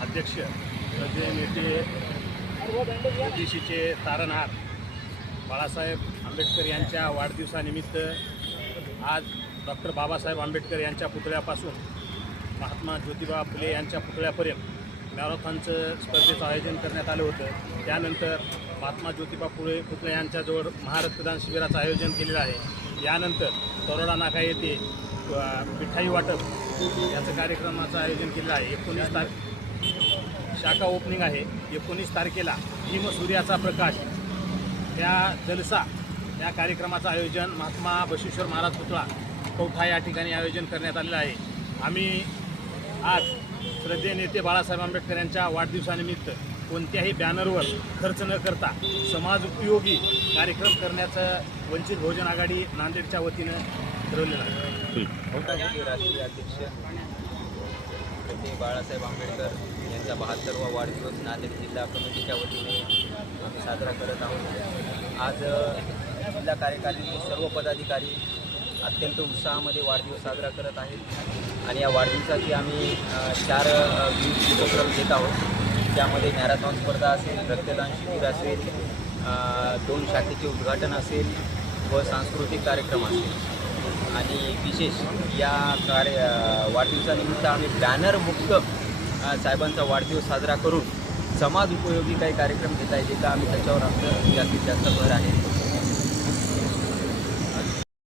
अध्यक्ष नेते ओबीसीचे तारणहार बाळासाहेब आंबेडकर यांच्या वाढदिवसानिमित्त आज डॉक्टर बाबासाहेब आंबेडकर यांच्या पुतळ्यापासून महात्मा ज्योतिबा फुले यांच्या पुतळ्यापर्यंत मॅरेथॉनचं स्पर्धेचं आयोजन करण्यात आलं होतं। त्यानंतर महात्मा ज्योतिबा फुले यांच्याजवळ महारक्तदान शिबिराचं आयोजन केलेलं आहे। यानंतर तरोडा नाका येथे मिठाई वाटप याचं कार्यक्रमाचं आयोजन केलेलं आहे। 19 शाखा ओपनिंग आहे। 19 तारखेला भीमसूर्याचा प्रकाश या जलसा या कार्यक्रमाचं आयोजन महात्मा बसवेश्वर महाराज पुतळा कौठा या ठिकाणी आयोजन करण्यात आलेलं आहे। आम्ही आज श्रद्धेय नेते बाळासाहेब आंबेडकर यांच्या वाढदिवसानिमित्त कोणत्याही बॅनरवर खर्च न करता समाज उपयोगी कार्यक्रम करण्याचं वंचित बहुजन आघाडी नांदेडच्या वतीनं ठरवलेलं आहे। राष्ट्रीय अध्यक्ष श्रद्धेय बाळासाहेब आंबेडकर यांचा 72वा वाढदिवस नांदेड जिल्हा कमिटीच्या वतीने आम्ही साजरा करत आहोत। आज जिल्हा कार्यकारिणी सर्व पदाधिकारी अत्यंत उत्साहामध्ये वाढदिवस साजरा करत आहेत आणि या वाढदिवसाची आम्ही 4 विविध उपक्रम घेत आहोत। त्यामध्ये मॅरेथॉन स्पर्धा असेल, रक्तदान शिबिर असेल, 2 शाखेचे उद्घाटन असेल व सांस्कृतिक कार्यक्रम असेल। आणि विशेष या वाढदिवसानिमित्त आम्ही बॅनरमुक्त साहेबांचा वाढदिवस साजरा करून समाज उपयोगी काही कार्यक्रम घेता येते का आम्ही त्याच्यावर आमचं जास्तीत जास्त भर आहे।